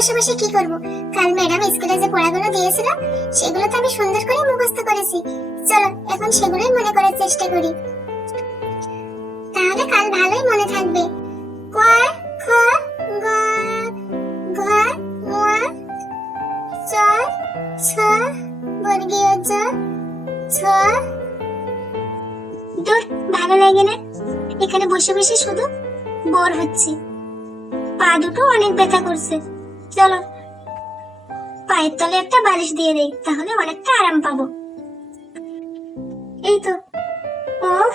বসে বসে কি করব? কাল ম্যাডাম স্কুলে যে পড়াগুলো দিয়েছিল সেগুলো তো আমি সুন্দর করে মুখস্থ করেছি। চলো এখন সেগুলোই মনে করার চেষ্টা করি, তাহলে কাল ভালোই মনে থাকবে। ক খ গ ঘ ঙ চ ছ বর্গীয় জ ছ। দূর, ভালো লাগে না এখানে বসে বসে, শুধু বোর হচ্ছি। পা দুটো অনেক ব্যথা করছে। চলো পায়ের তলে একটা বালিশ দিয়ে দেই, তাহলে অনেকটা আরাম পাবো। এই তো, ওহ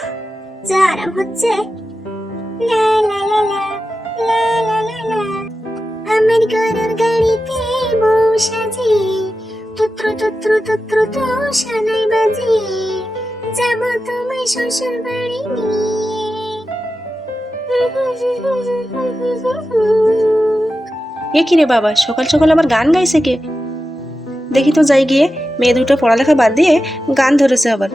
যা আরাম হচ্ছে। লা লা লা লা লা লা লা লা। আমার গরুর গাড়িতে বউ সাজে, তুত্রু তুত্রু তুত্রু তো সানাই বাজে, যাব তোমায় শ্বশুর বাড়ি নিয়ে। এ কি রে বাবা, সকাল সকাল আবার গান গাইছে কে? দেখি তো যাই গিয়ে। মেয়ে দুটো পড়ালেখা বাদ দিয়ে গান ধরেছে আবার।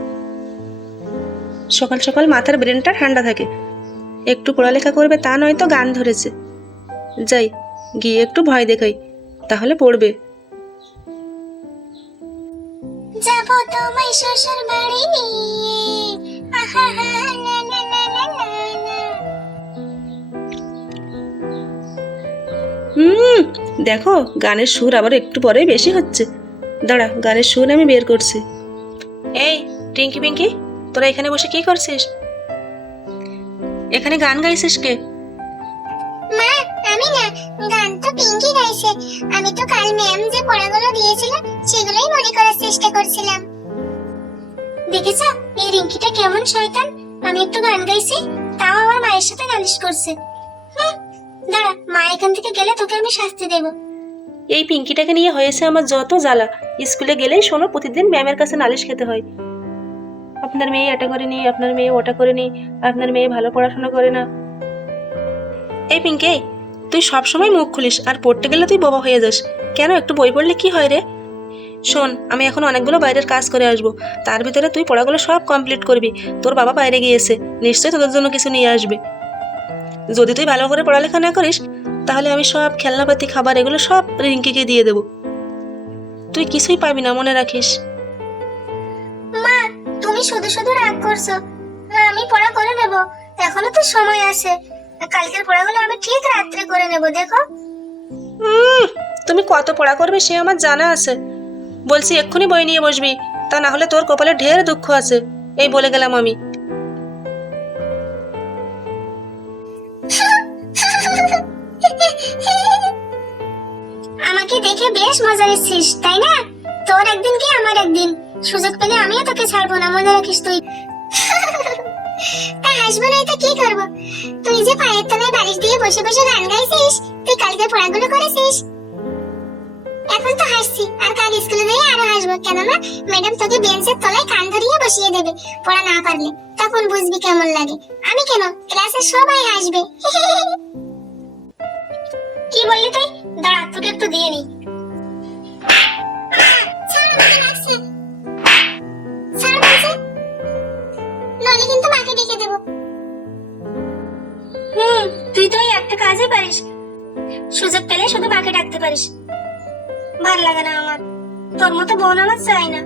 সকাল সকাল মাথার ব্রেনটা ঠান্ডা থাকে, একটু পড়ালেখা করবে তা নয় তো গান ধরেছে। যাই গিয়ে একটু ভয় দেখাই, তাহলে পড়বে। যাব তোমায় শ্বশুর বাড়ি নিয়ে, আহা হা লা লা লা লা লা। দেখো গানের সুর আবার একটু পরেই বেশি হচ্ছে। দাঁড়া, গানের সুর আমি বের করছি। এই টিঙ্কি পিঙ্কি, তোরা এখানে বসে কি করছিস? এখানে গান গাইছিস কে? মা, আমি না, গান তো পিঙ্কি গাইছে। আমি তো কাল ম্যাম যে পড়াগুলো দিয়েছিল সেগুলোই মনে করার চেষ্টা করছিলাম। দেখেছো এই রিঙ্কিটা কেমন শয়তান? আমি একটু গান গাইছি, তাও আমার মায়ের সাথে নালিশ করছে। দাঁড়া, মা এখান থেকে গেলে তোকে আমি শাস্তি দেব। এই পিঙ্কিটাকে নিয়ে হয়েছে আমার যত জ্বালা। স্কুলে গেলেই শোনো প্রতিদিন ম্যামের কাছে নালিশ খেতে হয়। আপনার মেয়ে এটা করেনি, আপনার মেয়ে ওটা করেনি, আপনার মেয়ে ভালো পড়াশোনা করে না। এই পিঙ্কি, তুই সবসময় মুখ খুলিস আর পড়তে গেলে তুই বোবা হয়ে যাস। কেন, একটু বই পড়লে কি হয় রে? শোন, আমি এখন অনেকগুলো বাইরের কাজ করে আসবো, তার ভিতরে তুই পড়াগুলো সব কমপ্লিট করবি। তোর বাবা বাইরে গিয়েছে, নিশ্চয়ই তোদের জন্য কিছু নিয়ে আসবে। যদি তুই ভালো করে পড়ালেখা না করিস তাহলে আমি সব খেলনাপাতি, খাবার এগুলো সব রিঙ্কিকে দিয়ে দেবো। তুই কিছুই পাবি না, মনে রাখিস। মা, তুমি শুধু শুধু রাগ করছো। আমি পড়া করে নেব, এখনো তো সময় আছে। কালকের পড়াগুলো আমি ঠিক রাত্রে করে নেব, দেখো। তুমি কত পড়া করবে সে আমার জানা আছে। বলছি এক্ষুনি বই নিয়ে বসবি, তা না হলে তোর কপালে ঢের দুঃখ আছে, এই বলে গেলাম আমি। আমাকে দেখে বেশ মজা নিচ্ছিস তাই না? তোর একদিন কি আমার একদিন, সুযোগ পেলে আমিও তোকে ছাড়বো না, মনে রাখিস তুই। তা হাসবো না তো কি করবো? তুই যে পায়ের তলায় বালিশ দিয়ে বসে বসে গান গাইছিস, তুই কালকে পড়াগুলো করেছিস। এখন তো হাসছি, আর কাল স্কুলে গিয়ে আরো হাসবো। কেননা ম্যাডাম তোকে বেঞ্চের তলায় কান ধরিয়ে বসিয়ে দেবে পড়া না পারলে, তখন বুঝবি কেমন লাগে। আমি কেন, ক্লাসে সবাই হাসবে। কি বললি তুই? দাঁড়া, তোকে একটু দিয়ে নি। নইলে কিন্তু মাকে ডেকে দেবো। তুই তো এই একটা কাজই পারিস, সুযোগ পেলে শুধু মাকে ডাকতে পারিস। ভাল লাগে না আমার, তোর মতো বোন আমার চাই না।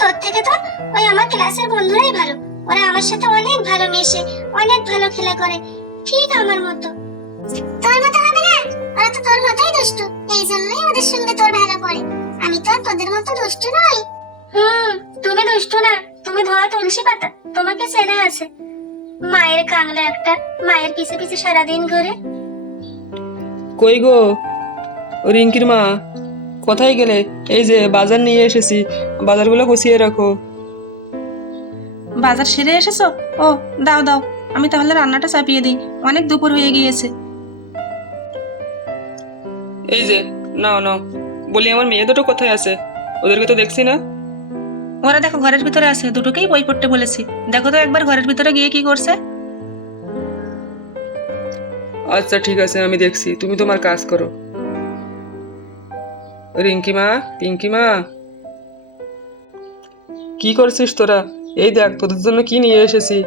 তোর থেকে তো ওই আমার ক্লাসের বন্ধুরাই ভালো, ওরা আমার সাথে অনেক ভালো মেশে, অনেক ভালো খেলা করে, ঠিক আমার মতো। তোর মতো হবে না, ওরা তো তোর মতোই দুষ্টু, এই জন্যই ওদের সঙ্গে তোর ভালো পড়ে। আমি তো আর তোদের মতো দুষ্টু নই। তুমি দুষ্টু না, তুমি ধোয়া তুলসী পাতা, তোমাকে চেনা আছে। মায়ের কাংলা একটা, মায়ের পিছে পিছে সারাদিন ঘুরে। কই গো রিঙ্কির মা, কোথায় গেলে? এই যে বাজার নিয়ে এসেছি, বাজারগুলো গুছিয়ে রাখো। বাজার সেরে এসেছো? ও দাও দাও, আমি তাহলে রান্নাটা চাপিয়ে দিই, অনেক দুপুর হয়ে গিয়েছে। এই যে নাও নাও। বলি আমার মেয়ে দুটো কোথায় আছে? ওদেরকে তো দেখছি না। ওরা দেখো ঘরের ভিতরে আছে, দুটোকেই বই পড়তে বলেছি। দেখো তো একবার ঘরের ভিতরে গিয়ে কি করছে। আচ্ছা ঠিক আছে, আমি দেখছি, তুমি তোমার কাজ করো। রিঙ্কি মা, পিঙ্কি মা, কি করছিস তোরা? এই দেখ তোদের জন্য কি নিয়ে এসেছি।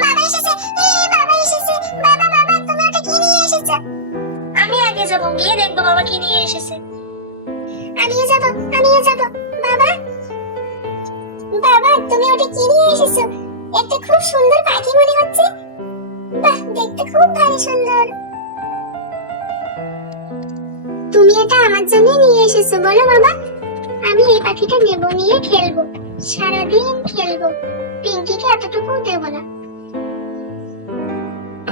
বাবা এসেছে, বাবা এসেছে, বাবা বাবা তুমি ওটা কি নিয়ে এসেছো? যাব, গিয়ে দেখবো বাবা কি নিয়ে এসেছে। আমিও যাব। বাবা, বাবা তুমি ওটা কি নিয়ে এসেছো? একটা খুব সুন্দর পাখি মনে হচ্ছে। বাহ, দেখতে খুব ভারী সুন্দর। তুমি এটা আমার জন্য নিয়ে এসেছো বলো বাবা? আমি এই পাখিটা নেব, নিয়ে খেলবো, সারাদিন খেলবো, পিঙ্কিকে এতটুকু দেবো না।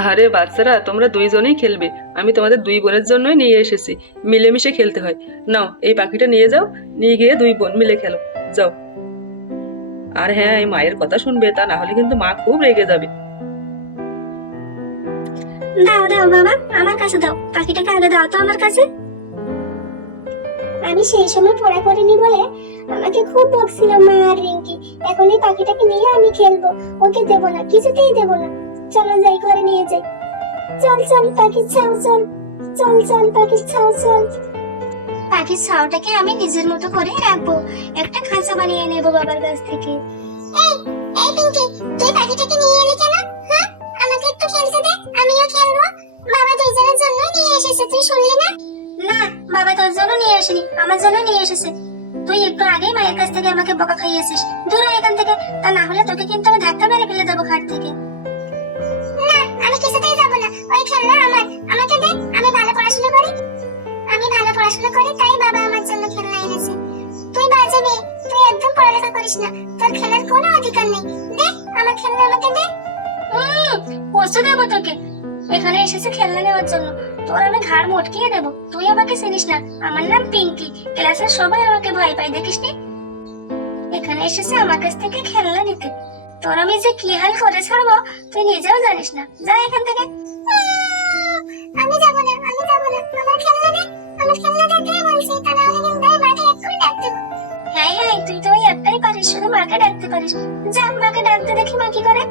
আরে বাচ্চারা, তোমরা দুইজনেই খেলবে, আমি তোমাদের দুই বোনের জন্যই নিয়ে এসেছি, মিলেমিশে খেলতে হয়। নাও এই পাখিটা নিয়ে যাও, নিয়ে গিয়ে দুই বোন মিলে খেলো, যাও। আর হ্যাঁ, এই মায়ের কথা শুনবে, তা না হলে কিন্তু মা খুব রেগে যাবে। দাও দাও বাবা, আমার কাছে দাও, পাখিটাকে আগে দাও তো আমার কাছে। আমি সেই সময় পড়া করিনি বলে আমাকে খুব বকছিল মা আর রিঙ্কি। এখন এই পাখিটাকে নিয়ে আমি খেলবো, ওকে দেবো না, কিছুতেই দেবো না। চলো যাই, ঘরে নিয়ে যাই। চল চল পাখির ছাও, চল চল চল পাখির ছাও, চল। পাখির ছাওটাকে আমি নিজের মতো করে রাখবো, একটা খাঁচা বানিয়ে নেব বাবার কাছ থেকে। এই এই পিঙ্কি, তুই পাখিটাকে নিয়ে এলি কেন? হ্যাঁ, আমাকে একটু খেলতে দে, আমিও খেলবো। বাবা দুইজনের জন্য নিয়ে এসেছে, তুই শুনলি না? না, বাবা তোর জন্য নিয়ে আসেনি, আমার জন্য নিয়ে এসেছে। তুই একটু আগেই মায়ের কাছ থেকে আমাকে বকা খাইয়েছিস, দূর হ এখান থেকে, তা না হলে তোকে কিন্তু আমি ধাক্কা মেরে ফেলে দেবো খাট থেকে। না, আমি কিছুতেই যাবো না, ওই খেলনা আমার, আমাকে দে, আমি ভালো পড়াশোনা করি। আমি ভালো পড়াশোনা করি তাই বাবা আমার জন্য খেলনা এনেছে। তুই বাজে মেয়ে, তুই একদম পড়ালেখা করিস না, তোর খেলার কোনো অধিকার নেই। দে আমার খেলনা, আমাকে দে। পৌঁছে দেবো তোকে, এখানে এসেছে খেলনা নেওয়ার জন্য, তোর আমি ঘাড় মটকিয়ে দেবো। তুই আমাকে চিনিস না, আমার নাম পিঙ্কি, ক্লাসের সবাই আমাকে ভয় পায়, দেখিস নি? এখানে এসেছে আমার কাছ থেকে খেলনা নিতে, তোর আমি যে কি হাল করে ছাড়বো তুই নিজেও জানিস না। যা এখান থেকে। আমি যাব না, আমি যাব না, আমার খেলনা দে, আমার খেলনা দে বলছি, তা না হলে কিন্তু মাকে এক্ষুনি ডাক দেব। হ্যাঁ হ্যাঁ, তুই তো ওই একটাই পারিস, শুধু মাকে ডাকতে পারিস। যা মাকে ডাকতে, দেখি মা কি করে।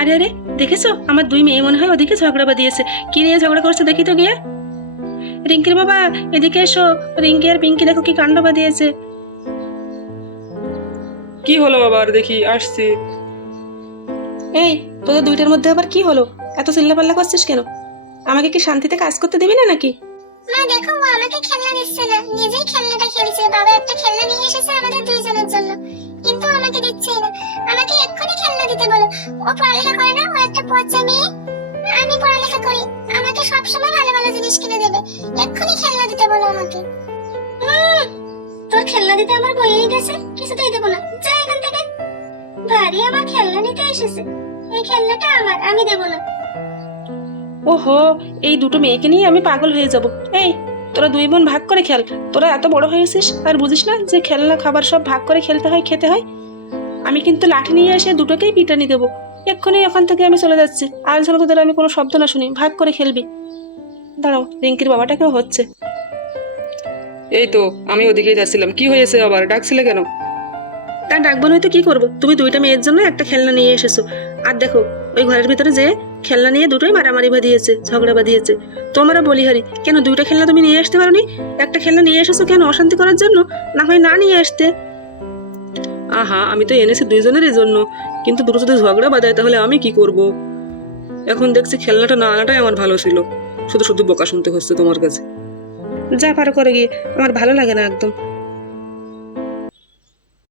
আরে আরে, দেখেছো আমার দুই মেয়ে মনে হয় ওদিকে ঝগড়া বাঁধিয়েছে। কি নিয়ে ঝগড়া করছে দেখি তো গিয়ে। রিঙ্কির বাবা এদিকে এসো, রিঙ্কি আর পিঙ্কি দেখো কি কাণ্ড বাঁধিয়েছে। কি হলো আবার, দেখি আসছি। এই তোদের দুইটার মধ্যে আবার কি হলো? এত চিল্লাপাল্লা করছিস কেন? আমাকে কি শান্তিতে কাজ করতে দিবি না নাকি? মা দেখো, ও আমাকে খেলনা দিচ্ছে না, নিজেই খেলনাটা খেলছে। বাবা একটা খেলনা নিয়ে এসেছে আমাদের দুইজনের জন্য, কিন্তু আমাকে দিচ্ছে না। আমাকে এক্ষুনি খেলনা দিতে বলো। ও পড়ালেখা করে না, ও একটা পচা মেয়ে। আমি পড়ালেখা করি, আমাকে সবসময় ভালো ভালো জিনিস কিনে দেবে। এক্ষুনি খেলনা দিতে বলো আমাকে। তোর খেলনা দিতে আমার বইয়েই গেছে, কিছুতেই দেবো না, যা এখান থেকে। ভারী আমার খেলনা নিতে এসেছে, এই খেলনাটা আমার, আমি দেবো না। ওহো, এই দুটো মেয়েকে নিয়ে আমি পাগল হয়ে যাব। এই তোরা দুই বোন ভাগ করে খেল, তোরা এত বড় হয়েছিস আর বুঝিস না যে খেলনা খাবার সব ভাগ করে খেলতে হয়, খেতে হয়। আমি কিন্তু লাঠি নিয়ে এসে দুটোকেই পিটানি দেবো। এক্ষুনি ওখান থেকে আমি চলে যাচ্ছি, আর যেন তোদের আমি কোনো শব্দ না শুনি। ভাগ করে খেলবি। দাঁড়াও, রিঙ্কির বাবাটাকেও হচ্ছে। এই তো আমি ওদিকেই যাচ্ছিলাম, কি হয়েছে আবার, ডাকছিলে কেন? তা ডাকবো নয়তো কি করবো? তুমি দুইটা মেয়ের জন্য একটা খেলনা নিয়ে এসেছো, আর দেখো ওই ঘরের ভিতরে যে খেলনা নিয়ে দুটোই মারামারি বাঁধিয়েছে, ঝগড়া বাঁধিয়েছে। তোমরা বলিহারি কেন দুইটা খেলনা তুমি নিয়ে আসতে পারোনি? একটা খেলনা নিয়ে এসেছো কেন? অশান্তি করার জন্য? না হয় না নিয়ে আসতে। আহা, আমি তো এনেছি দুইজনেরই জন্য, কিন্তু দুটো যদি ঝগড়া বাঁধায় তাহলে আমি কি করব? এখন দেখছি খেলনাটা না আনাটাই আমার ভালো ছিল, শুধু শুধু বকা শুনতে হচ্ছে তোমার কাছে। যা পারো করে গিয়ে, আমার ভালো লাগে না একদম।